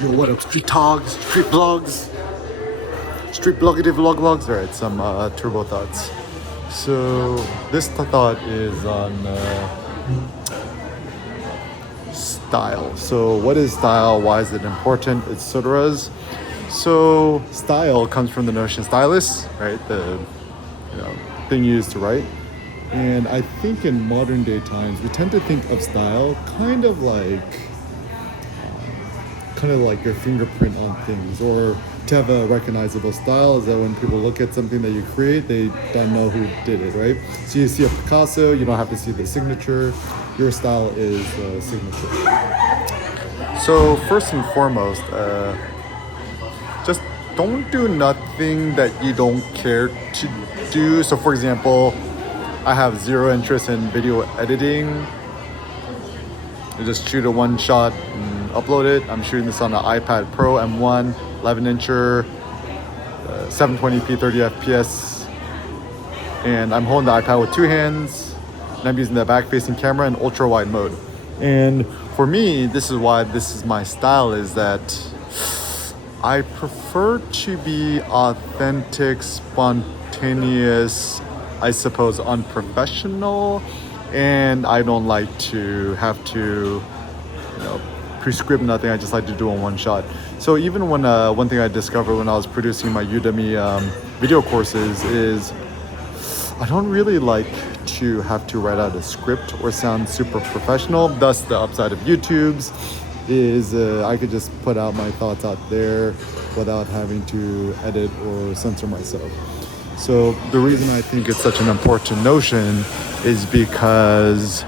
Yo, what up, street togs, street vlogs, street bloggity vlogs. All right, some turbo thoughts. So this thought is on style. So what is style? Why is it important, etc. So style comes from the notion stylus, right? The thing used to write. And I think in modern day times, we tend to think of style kind of like your fingerprint on things, or to have a recognizable style is that when people look at something that you create, they don't know who did it, right? So you see a Picasso, you don't have to see the signature. Your style is the signature. So first and foremost, just don't do nothing that you don't care to do. So for example, I have zero interest in video editing. You just shoot a one shot and upload it. I'm shooting this on an iPad Pro M1, 11-incher, 720p, 30 FPS. And I'm holding the iPad with two hands. And I'm using the back-facing camera in ultra-wide mode. And for me, this is why this is my style, is that I prefer to be authentic, spontaneous, I suppose unprofessional, and I don't like to have to, prescript nothing. I just like to do in one shot. So even when one thing I discovered when I was producing my Udemy video courses is I don't really like to have to write out a script or sound super professional. Thus, the upside of YouTube's is I could just put out my thoughts out there without having to edit or censor myself. So the reason I think it's such an important notion is because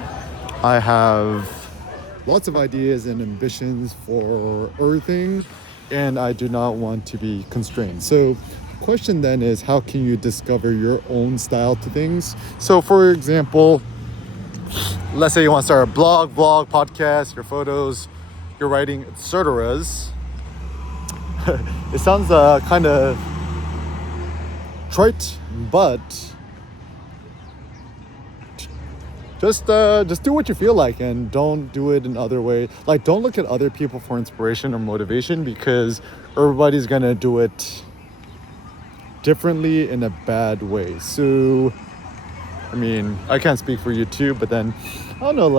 I have lots of ideas and ambitions for everything, and I do not want to be constrained. So the question then is, how can you discover your own style to things? So for example, let's say you want to start a blog, vlog, podcast, your photos, your writing, etc. It sounds kind of trite, but just do what you feel like, and don't do it in other way. Like, don't look at other people for inspiration or motivation, because everybody's gonna do it differently in a bad way. So I mean, I can't speak for you too, but then I don't know,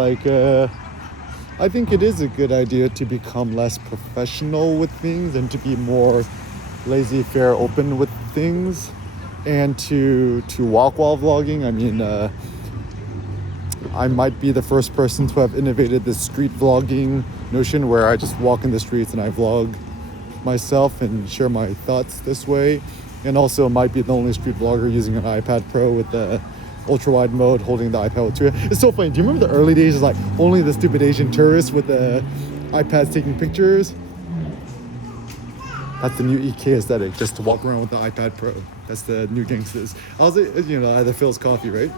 I think it is a good idea to become less professional with things and to be more laissez-faire, open with things, and to walk while vlogging. I mean, I might be the first person to have innovated this street vlogging notion, where I just walk in the streets and I vlog myself and share my thoughts this way. And also might be the only street vlogger using an iPad Pro with the ultra wide mode, holding the iPad with two. It's so funny. Do you remember the early days? It's like only the stupid Asian tourists with the iPads taking pictures. That's the new EK aesthetic, just to walk around with the iPad Pro. That's the new gangsters. Also, either Phil's coffee, right?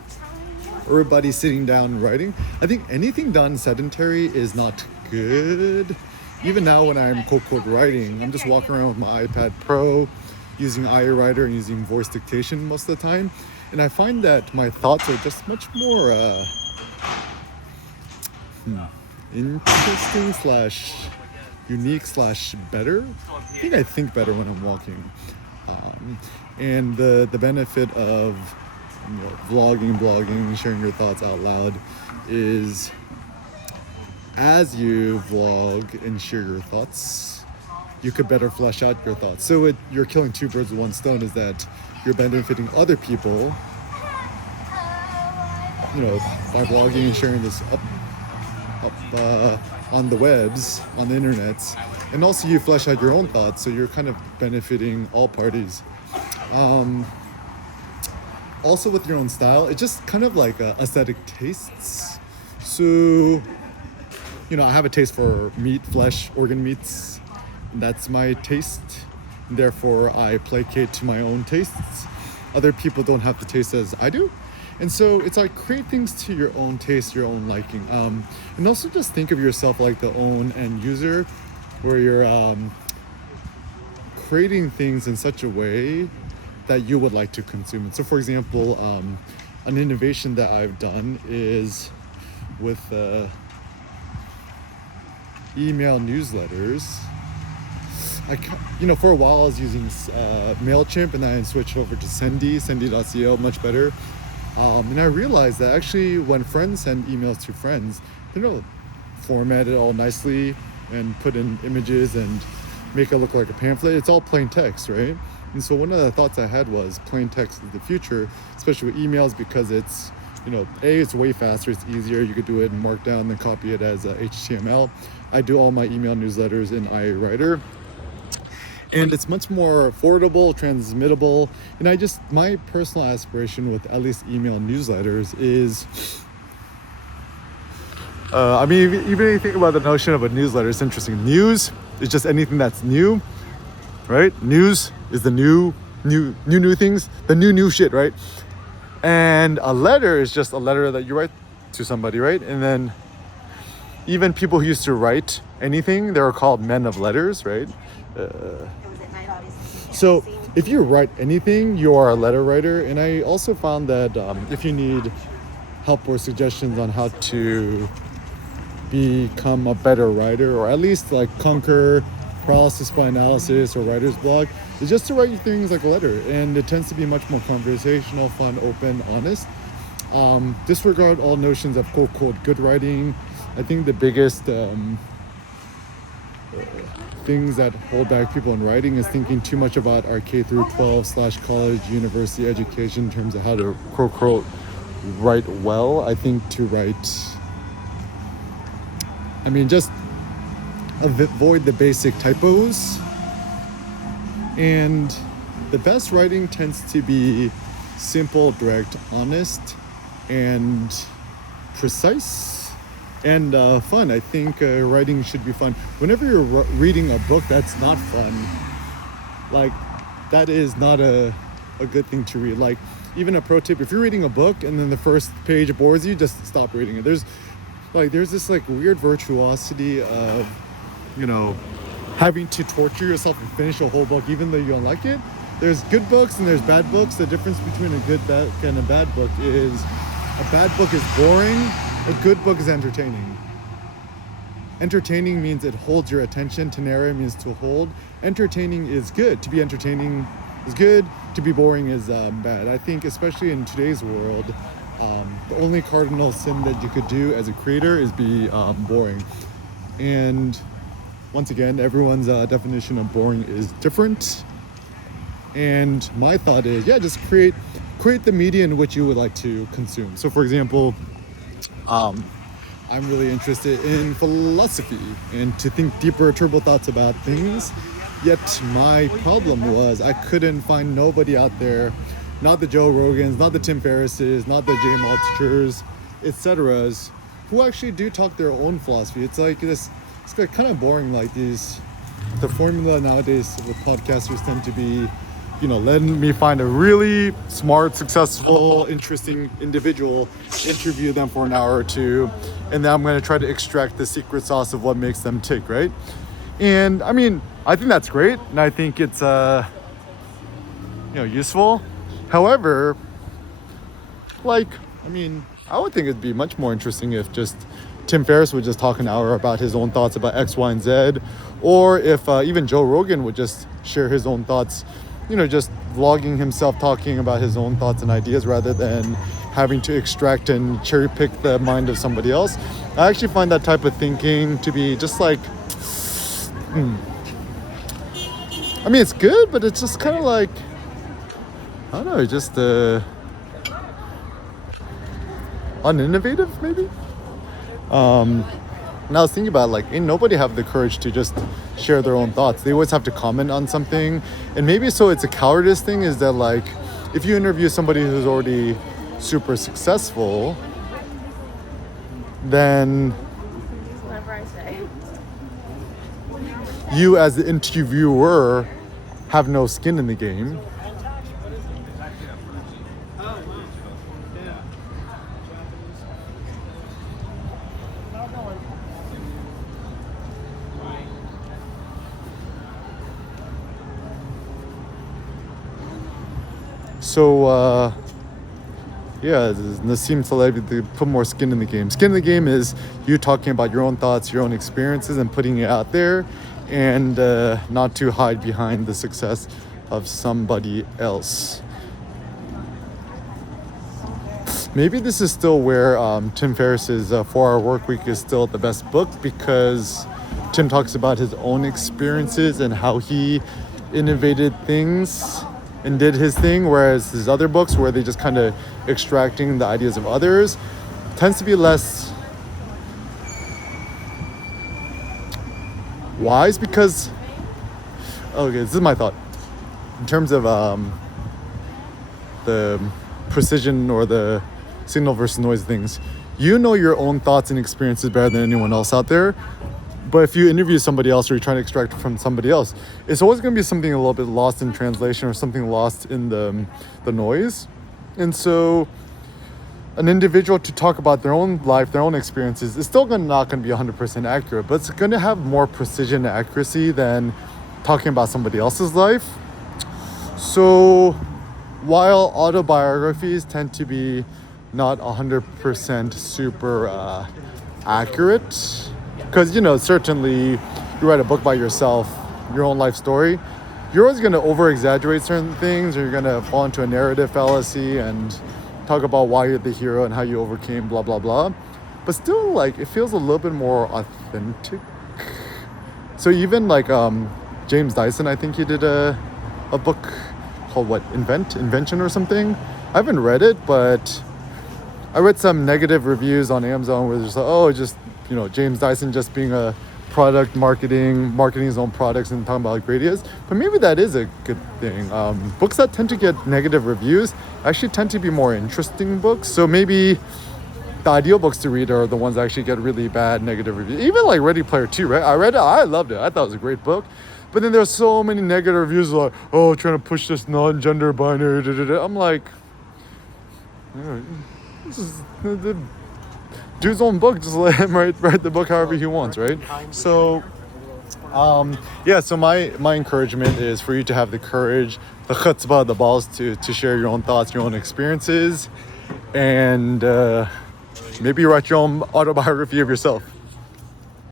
Everybody sitting down and writing. I think anything done sedentary is not good. Even now when I'm quote writing, I'm just walking around with my iPad Pro, using iWriter and using voice dictation most of the time. And I find that my thoughts are just much more interesting / unique / better. I think better when I'm walking. And the benefit of vlogging, blogging, sharing your thoughts out loud is, as you vlog and share your thoughts, you could better flesh out your thoughts. So you're killing two birds with one stone, is that you're benefiting other people, by vlogging and sharing this up on the webs, on the internets, and also you flesh out your own thoughts, so you're kind of benefiting all parties. Also with your own style, it's just kind of like aesthetic tastes. So, I have a taste for meat, flesh, organ meats. That's my taste. Therefore, I placate to my own tastes. Other people don't have the taste as I do. And so it's like, create things to your own taste, your own liking. And also just think of yourself like the own end user, where you're creating things in such a way that you would like to consume it. So for example, an innovation that I've done is with email newsletters. for a while I was using Mailchimp, and then I switched over to Sendy.co, much better. And I realized that actually when friends send emails to friends, they're not formatted all nicely and put in images and make it look like a pamphlet. It's all plain text, right? And so one of the thoughts I had was plain text is the future, especially with emails, because it's, it's way faster, it's easier. You could do it in Markdown, then copy it as HTML. I do all my email newsletters in IA Writer, and it's much more affordable, transmittable. And my personal aspiration with at least email newsletters is, even if you think about the notion of a newsletter, it's interesting. News is just anything that's new, right? News is the new things, the new shit, right? And a letter is just a letter that you write to somebody, right? And then even people who used to write anything, they were called men of letters, right? So if you write anything, you are a letter writer. And I also found that if you need help or suggestions on how to become a better writer, or at least like conquer paralysis by analysis or writer's block, is just to write things like a letter. And it tends to be much more conversational, fun, open, honest. Disregard all notions of quote good writing. I think the biggest things that hold back people in writing is thinking too much about our K through 12 / college, university education in terms of how to quote write well. I think to write, just avoid the basic typos. And the best writing tends to be simple, direct, honest, and precise, and fun. I think writing should be fun. Whenever you're reading a book that's not fun, that is not a good thing to read. Like, even a pro tip, if you're reading a book and then the first page bores you, just stop reading it. There's this weird virtuosity of, having to torture yourself and finish a whole book even though you don't like it. There's good books and there's bad books. The difference between a good book and a bad book is a bad book is boring, a good book is entertaining. Entertaining means it holds your attention. To narrate means to hold. Entertaining is good. To be entertaining is good. To be boring is bad. I think especially in today's world, the only cardinal sin that you could do as a creator is be boring. And once again, everyone's definition of boring is different. And my thought is, just create the media in which you would like to consume. So for example, I'm really interested in philosophy and to think deeper, turbo thoughts about things. Yet my problem was I couldn't find nobody out there, not the Joe Rogans, not the Tim Ferrisses, not the James Altuchers, etc., who actually do talk their own philosophy. It's like this. It's kind of boring. The formula nowadays with podcasters tend to be, letting me find a really smart, successful, interesting individual, interview them for an hour or two, and then I'm going to try to extract the secret sauce of what makes them tick, right? And I think that's great, and I think it's useful. However, I would think it'd be much more interesting if just Tim Ferriss would just talk an hour about his own thoughts about X, Y, and Z, or if even Joe Rogan would just share his own thoughts, just vlogging himself talking about his own thoughts and ideas rather than having to extract and cherry pick the mind of somebody else. I actually find that type of thinking to be just it's good, but it's just kind of I don't know, just uninnovative maybe. And I was thinking about ain't nobody have the courage to just share their own thoughts. They always have to comment on something, and maybe so it's a cowardice thing, is that if you interview somebody who's already super successful, then you as the interviewer have no skin in the game. So, Nassim Taleb, to put more skin in the game. Skin in the game is you talking about your own thoughts, your own experiences, and putting it out there. and not to hide behind the success of somebody else. Maybe this is still where Tim Ferriss's 4-Hour Workweek is still the best book, because Tim talks about his own experiences and how he innovated things and did his thing, whereas his other books, where they just kind of extracting the ideas of others, tends to be less wise. Because, okay, this is my thought in terms of the precision or the signal versus noise things. You know your own thoughts and experiences better than anyone else out there. But if you interview somebody else or you're trying to extract from somebody else, it's always going to be something a little bit lost in translation or something lost in the noise. And so an individual to talk about their own life, their own experiences, is still not going to be 100% accurate, but it's going to have more precision and accuracy than talking about somebody else's life. So while autobiographies tend to be not 100% super accurate, because, you know, certainly you write a book by yourself, your own life story, you're always going to over-exaggerate certain things, or you're going to fall into a narrative fallacy and talk about why you're the hero and how you overcame blah, blah, blah. But still, like, it feels a little bit more authentic. So even like James Dyson, I think he did a book called Invention or something. I haven't read it, but I read some negative reviews on Amazon where there's like, oh, just, you know, James Dyson just being a product marketing his own products and talking about how great he is. But maybe that is a good thing. Books that tend to get negative reviews actually tend to be more interesting books. So maybe the ideal books to read are the ones that actually get really bad negative reviews. Even like Ready Player 2, right? I read it, I loved it. I thought it was a great book. But then there's so many negative reviews like, oh, trying to push this non-gender binary. I'm like, this is the dude's own book. Just let him write the book however he wants, right? So, yeah. So my encouragement is for you to have the courage, the chutzpah, the balls to share your own thoughts, your own experiences, and maybe write your own autobiography of yourself.